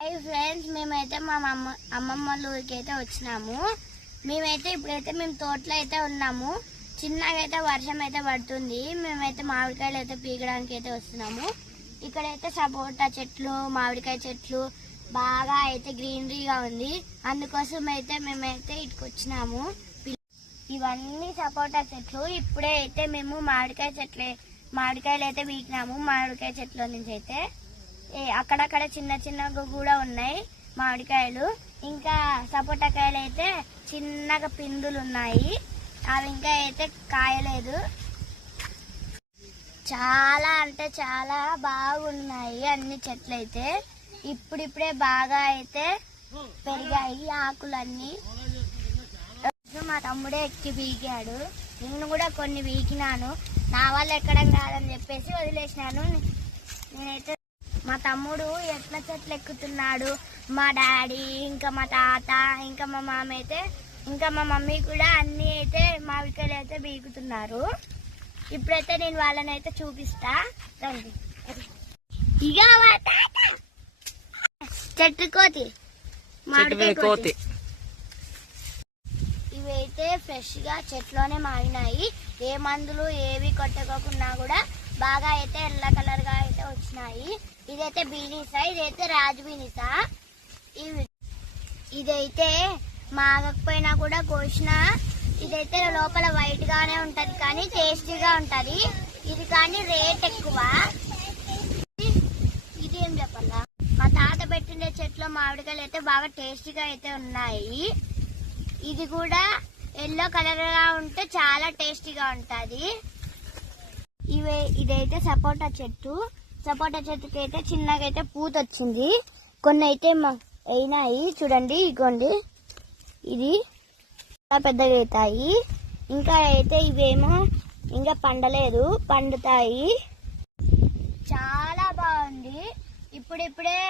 Hi friends, మేమైతే మా అమ్మమ్మ వాళ్ళ ఊరికి అయితే వచ్చినాము. మేమైతే ఇప్పుడైతే మేము తోటలో అయితే ఉన్నాము. చిన్నగా అయితే వర్షం అయితే పడుతుంది. మేమైతే మామిడికాయలు అయితే పీకడానికి అయితే వస్తున్నాము. ఇక్కడైతే సపోటా చెట్లు, మామిడికాయ చెట్లు బాగా అయితే గ్రీనరీగా ఉంది. అందుకోసం అయితే మేమైతే ఇటుకు వచ్చినాము. ఇవన్నీ సపోటా చెట్లు. ఇప్పుడే అయితే మేము మామిడికాయలు అయితే పీకినాము. మామిడికాయ చెట్ల నుంచి అయితే అక్కడక్కడ చిన్న చిన్నగా కూడా ఉన్నాయి మామిడికాయలు. ఇంకా సపోటాకాయలు అయితే చిన్నగా పిందులు ఉన్నాయి, అవి ఇంకా అయితే కాయలేదు. చాలా అంటే చాలా బాగున్నాయి అన్ని చెట్లు అయితే. ఇప్పుడిప్పుడే బాగా అయితే పెరిగాయి ఆకులన్నీ. మా తమ్ముడే ఎక్కి పీకాడు, నేను కూడా కొన్ని పీకినాను. నా వల్ల ఎక్కడం కాదని చెప్పేసి వదిలేసినాను. నేనైతే మా తమ్ముడు ఎట్ల చెట్లు ఎక్కుతున్నాడు, మా డాడీ ఇంకా మా తాత ఇంకా మా మామ అయితే ఇంకా మా మమ్మీ కూడా అన్ని అయితే మామిడికాయలు అయితే బీగుతున్నారు. ఇప్పుడైతే నేను వాళ్ళని అయితే చూపిస్తా. రండి. ఇక చెట్టు కోతి, మామిడికాయ కోతి. ఇవైతే ఫ్రెష్ గా చెట్లోనే మాగినాయి. ఏ మందులు ఏవి కొట్టకోకుండా కూడా బాగా అయితే ఎల్ల కలర్ గా అయితే వచ్చినాయి. ఇదైతే బీనీసా, ఇదైతే రాజు బీనీసా. ఇదైతే మాగకపోయినా కూడా కోసిన, ఇదైతే లోపల వైట్ గానే ఉంటది కానీ టేస్టీగా ఉంటది. ఇది కానీ రేట్ ఎక్కువ. ఇది ఏం చెప్పాలా, మా తాత పెట్టిండే చెట్లు మామిడికాయలు అయితే బాగా టేస్టీగా అయితే ఉన్నాయి. ఇది కూడా ఎల్లో కలర్ గా ఉంటే చాలా టేస్టీగా ఉంటది. ఇదైతే సపోటా చెట్టు. సపోటా చెట్టుకి అయితే చిన్నగా అయితే పూత వచ్చింది. కొన్ని అయితే అయినాయి చూడండి, ఇగోండి. ఇది పెద్దగా అవుతాయి. ఇంకా అయితే ఇవేమో ఇంకా పండలేదు, పండుతాయి. చాలా బాగుంది. ఇప్పుడిప్పుడే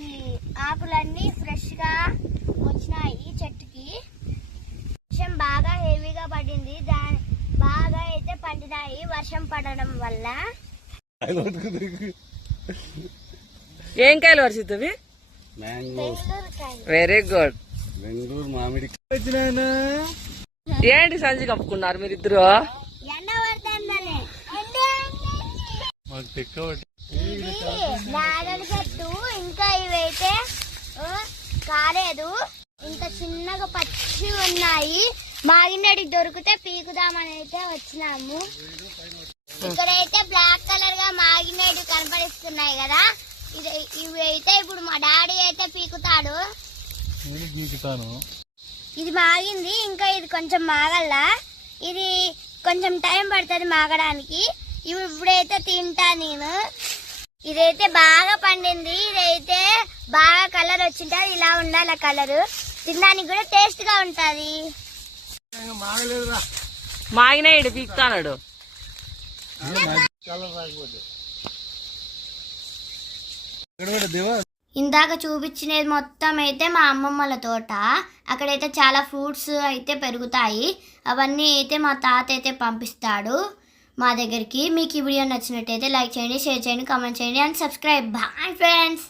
ఈ ఆకులన్నీ ఫ్రెష్ గా వచ్చినాయి చెట్టుకి. వర్షం బాగా హెవీగా పడింది, బాగా అయితే పండినాయి వర్షం పడడం వల్ల. ఏం కాయలు వర్షితవి? Very good. బెంగళూరు మామిడి ఏంటి సంజి కప్పుకున్నారు మీరిద్దరు? నాగలి చెట్టు. ఇంకా ఇవైతే కాలేదు, ఇంత చిన్నగా పచ్చి ఉన్నాయి. మాగినడి దొరికితే పీకుదామని అయితే వచ్చినాము. ఇక్కడైతే బ్లాక్ కలర్ గా మాగినడి కనపడిస్తున్నాయి కదా, ఇవి అయితే ఇప్పుడు మా డాడీ అయితే పీకుతాడు. ఇది మాగింది, ఇంకా ఇది కొంచెం మాగల్లా. ఇది కొంచెం టైం పడుతుంది మాగడానికి. ఇప్పుడైతే తింటా నేను. ఇదైతే బాగా పండింది. ఇదైతే బాగా కలర్ వచ్చింటది, ఇలా ఉండాలి కలర్. తినడానికి కూడా టేస్ట్ గా ఉంటది. మాగినాడు పీకుతాడు. ఇందాక చూపించినది మొత్తం అయితే మా అమ్మమ్మల తోట. అక్కడైతే చాలా ఫ్రూట్స్ అయితే పెరుగుతాయి. అవన్నీ అయితే మా తాత అయితే పంపిస్తాడు మా దగ్గరికి. మీకు ఈ వీడియో నచ్చినట్టయితే లైక్ చేయండి, షేర్ చేయండి, కామెంట్ చేయండి అండ్ సబ్స్క్రైబ్. Bye friends.